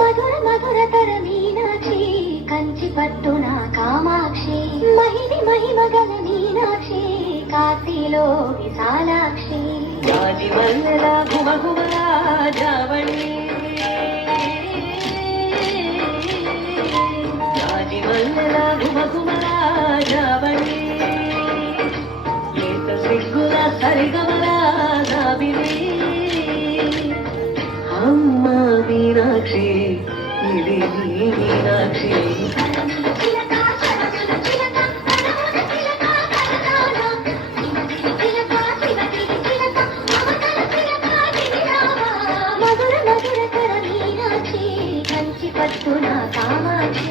మధుర మధురతర మీనాక్షి కంచి పట్టున కామాక్షి మహిమి మహిమగల మీనాక్షి కాశీలో విశాలాక్షి రాజివల్లెల ఘుమఘుమల జావళి రాజివల్లెల ఘుమఘుమల జావళి లేత సిగ్గుల సరిగమల గాబిలి అమ్మ మీనాక్షి ఇది మీనాక్షి మధుర మధురతర మీనాక్షి కంచి పట్టున కామాక్షి